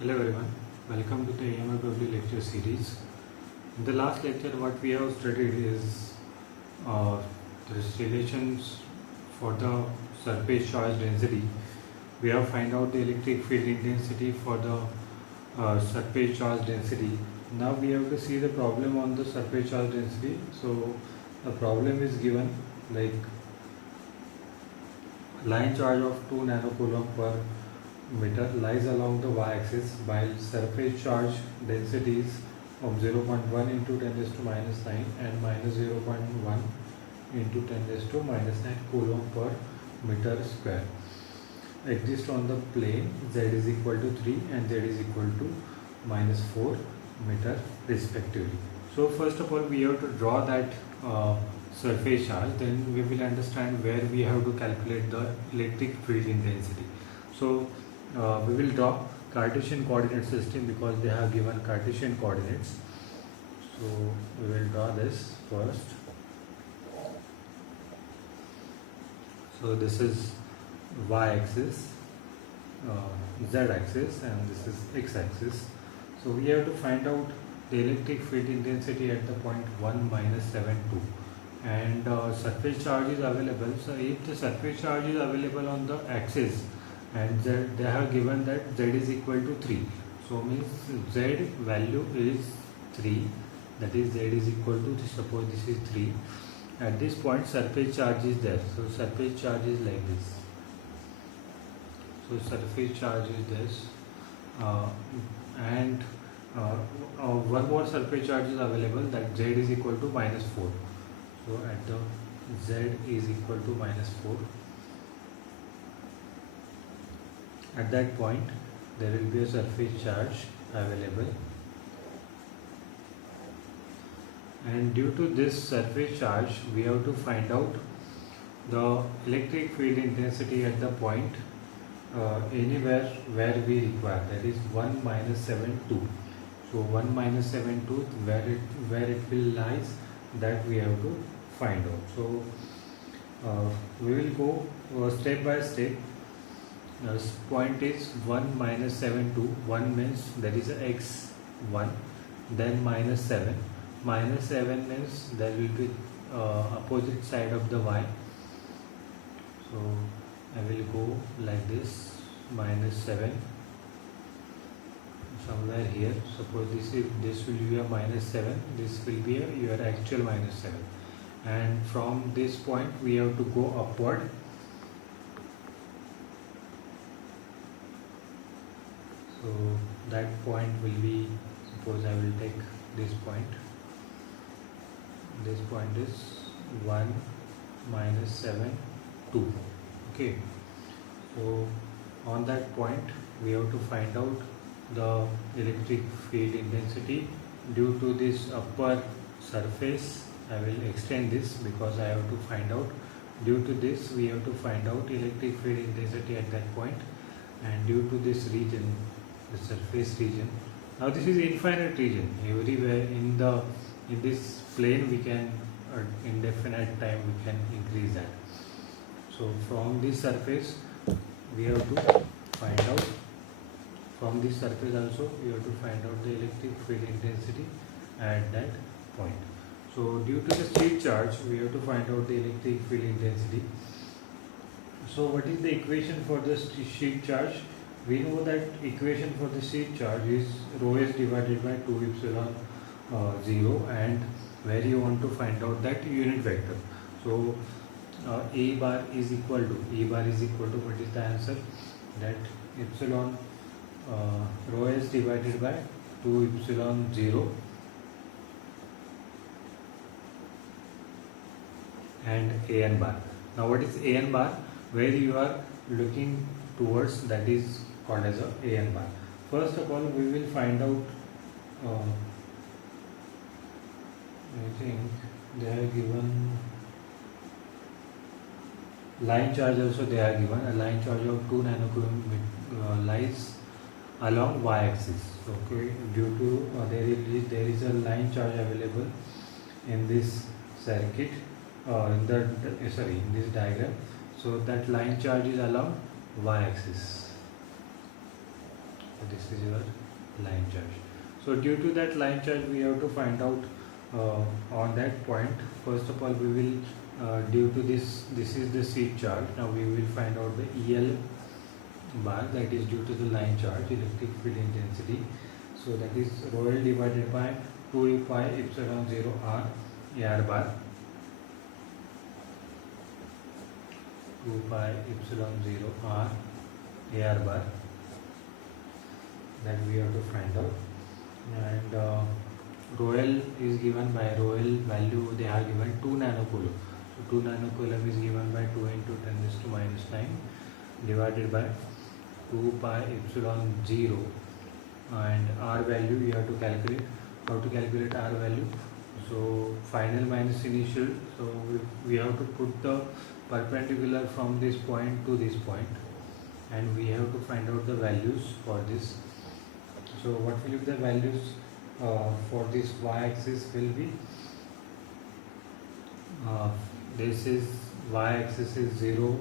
Hello everyone, welcome to the AMFW lecture series. In the last lecture what we have studied is uh, the relations for the surface charge density. We have find out the electric field intensity for the surface charge density. Now we have to see the problem on the surface charge density. So the problem is given like line charge of 2 nanocoulomb per meter lies along the y-axis while surface charge densities of 0.1 into 10 raised to minus 9 and minus 0.1 into 10 raised to minus 9 coulomb per meter square exist on the plane z is equal to 3 and z is equal to minus 4 meter respectively. So first of all we have to draw that surface charge, then we will understand where we have to calculate the electric field intensity. So we will draw Cartesian coordinate system because they have given Cartesian coordinates. So we will draw this first. So this is y-axis, z-axis, and this is x-axis. So we have to find out the electric field intensity at the point 1 minus 7 2, and surface charge is available. So if the surface charge is available on the axis and z, they have given that z is equal to 3, so means z value is 3, that is z is equal to, suppose this is 3, at this point surface charge is there, so surface charge is like this. So surface charge is this, and one more surface charge is available, that z is equal to minus 4. So at the z is equal to minus 4, at that point there will be a surface charge available, and due to this surface charge we have to find out the electric field intensity at the point anywhere where we require, that is 1 minus 7 2. So 1 minus 7 2 where it will lies, that we have to find out. So we will go step by step. This point is 1 minus 7 2, 1 means there is a x1, then minus 7. Minus 7 means there will be opposite side of the y. So I will go like this, minus 7 somewhere here. Suppose this will be a minus 7, this will be your actual minus 7, and from this point we have to go upward. So that point will be, suppose I will take this point. This point is 1 minus 7 2. Okay. So on that point we have to find out the electric field intensity due to this upper surface. I will extend this because I have to find out, due to this we have to find out electric field intensity at that point, and due to this region, the surface region. Now this is infinite region. Everywhere in this plane we can indefinite time we can increase that. So from this surface we have to find out, from this surface also we have to find out the electric field intensity at that point. So due to the sheet charge we have to find out the electric field intensity. So what is the equation for the sheet charge? We know that equation for the sheet charge is rho s divided by 2 epsilon 0, and where you want to find out that unit vector. So A bar is equal to, what is the answer? That epsilon rho s divided by 2 epsilon 0 and an bar. Now what is an bar? Where you are looking towards, that is called as a an bar. First of all we will find out, I think they are given line charge also, they are given a line charge of 2 nanocoulomb lies along y-axis. Okay, due to there is a line charge available in this circuit, in this diagram. So that line charge is along y-axis. This is your line charge. So due to that line charge, we have to find out on that point. First of all, we will due to this is the seat charge. Now we will find out the EL bar, that is due to the line charge, electric field intensity. So that is rho L divided by 2 pi epsilon 0 R AR bar, 2 pi epsilon 0 R AR bar, that we have to find out. And rho L is given by rho L value, they are given 2 nanocoulomb. So 2 nanocoulomb is given by 2 into 10 raised to minus 9 divided by 2 pi epsilon 0, and R value you have to calculate. How to calculate R value? So final minus initial, so we have to put the perpendicular from this point to this point, and we have to find out the values for this. So what will be the values for this y-axis will be, this is y-axis is 0,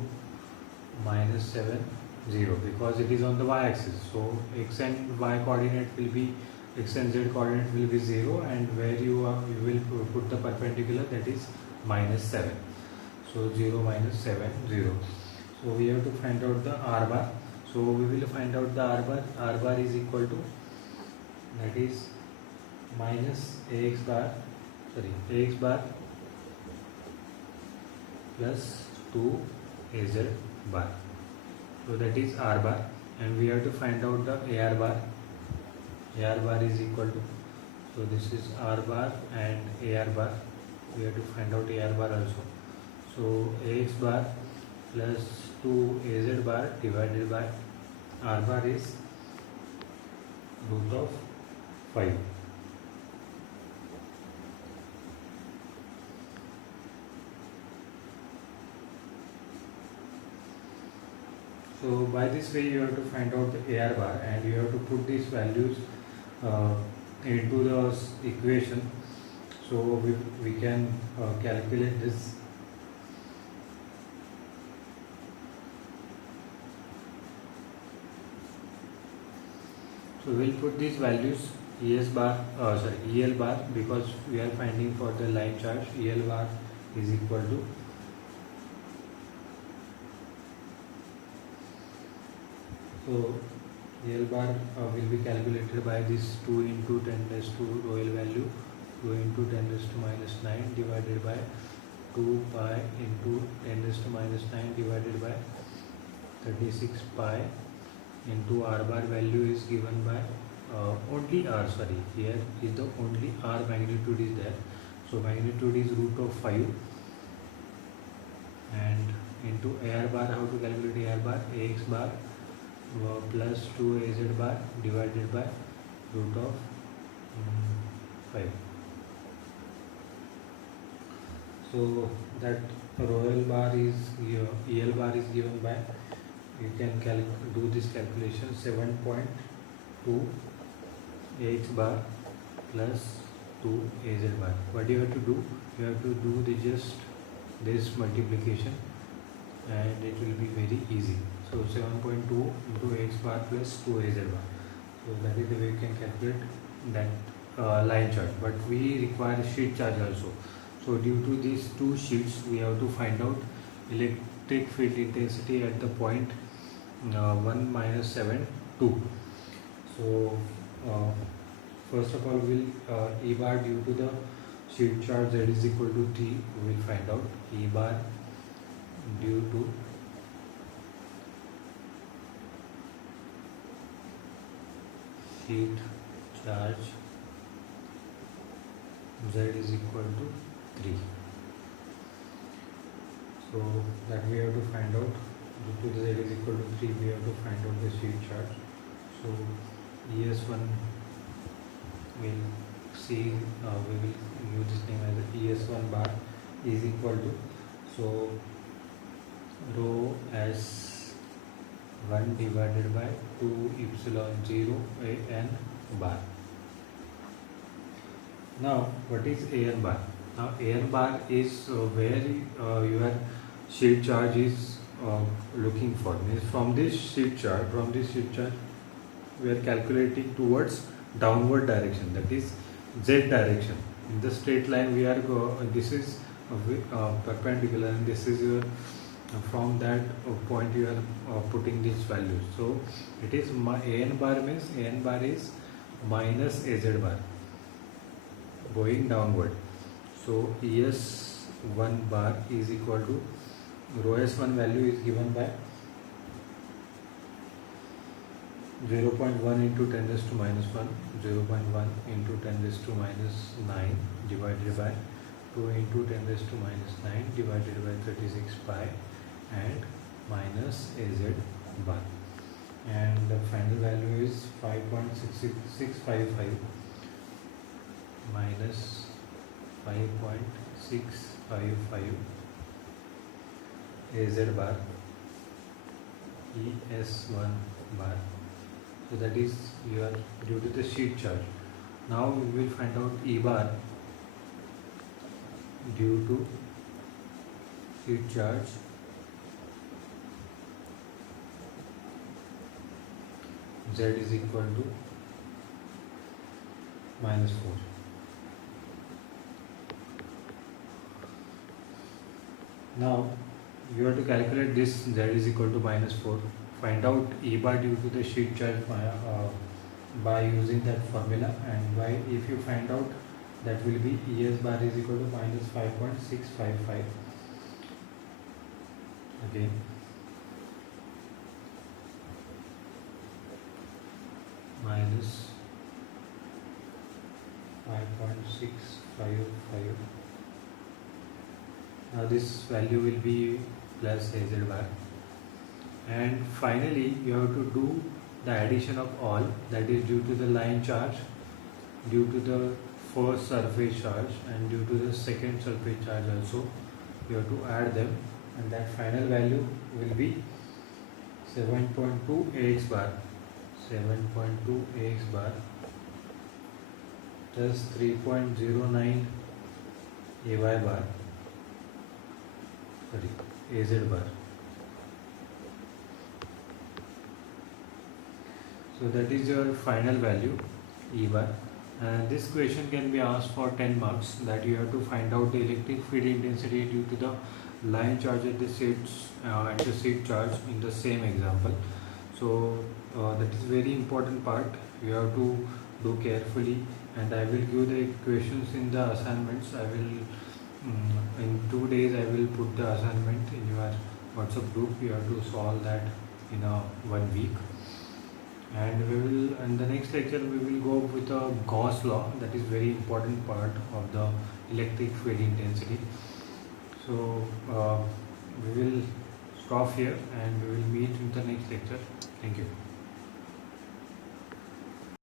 minus 7, 0, because it is on the y-axis. So x and y coordinate will be, x and z coordinate will be 0, and where you will put the perpendicular, that is minus 7. So 0, minus 7, 0. So we have to find out the R bar. So we will find out the R bar. R bar is equal to, that is minus AX bar plus 2 AZ bar. So that is R bar, and we have to find out the AR bar. AR bar is equal to, so this is R bar and AR bar. We have to find out AR bar also. So AX bar plus 2 AZ bar divided by R bar is root of 5. So by this way you have to find out the AR bar, and you have to put these values into the equation. So we can calculate this. So we'll put these values, EL bar, because we are finding for the line charge. EL bar is equal to, so EL bar will be calculated by this 2 into 10 raised to rho L value, 2 into 10 raised to minus 9 divided by 2 pi into 10 raised to minus 9 divided by 36 pi into R bar value is given by only R, here is the only R magnitude is there. So magnitude is root of 5, and into AR bar, how to calculate AR bar? AX bar plus 2 AZ bar divided by root of 5. So that rho L bar is EL bar is given by, you can do this calculation, 7.2 AX bar plus 2 AZ bar. What you have to do? You have to do just this multiplication, and it will be very easy. So 7.2 into AX bar plus 2 AZ bar. So that is the way you can calculate that line charge. But we require sheet charge also. So due to these two sheets, we have to find out electric field intensity at the point 1 minus 7, 2. So first of all, we'll E bar due to the sheet charge, that is equal to 3. We will find out E bar due to sheet charge Z is equal to 3. So that we have to find out. Due to Z is equal to 3, we have to find out the sheet charge. So ES1 will see, we will use this name as ES1 bar is equal to, so rho S1 divided by 2 epsilon 0 AN bar. Now what is AN bar? Now AN bar is where your sheet charge is looking for. Means from this sheet charge, we are calculating towards downward direction, that is z direction. In the straight line we are this is perpendicular, and this is your from that point you are putting these values. So it is an bar means an bar is minus az bar going downward. So es1 bar is equal to rho s1 value is given by 0.1 into 10 raised to minus 1, 0.1 into 10 raised to minus 9 divided by 2 into 10 raised to minus 9 divided by 36 pi and minus az bar, and the final value is 5.655 minus 5.655 az bar es1 bar. So that is your due to the sheet charge. Now we will find out E bar due to sheet charge z is equal to minus 4. Now you have to calculate this z is equal to minus 4. Find out E bar due to the sheet charge by using that formula, and by if you find out, that will be Es bar is equal to minus 5.655 again minus 5.655. Now this value will be plus az bar, and finally you have to do the addition of all, that is due to the line charge, due to the first surface charge, and due to the second surface charge also. You have to add them, and that final value will be 7.2 ax bar, 7.2 ax bar plus 3.09 ay bar, sorry, az bar. So that is your final value E bar. This question can be asked for 10 marks, that you have to find out the electric field intensity due to the line charge at the sheet charge in the same example. So that is very important part, you have to do carefully, and I will give the questions in the assignments. I will in 2 days I will put the assignment in your WhatsApp group. You have to solve that in 1 week. And we will, in the next lecture we will go with a Gauss law, that is very important part of the electric field intensity. So we will stop here and we will meet in the next lecture. Thank you.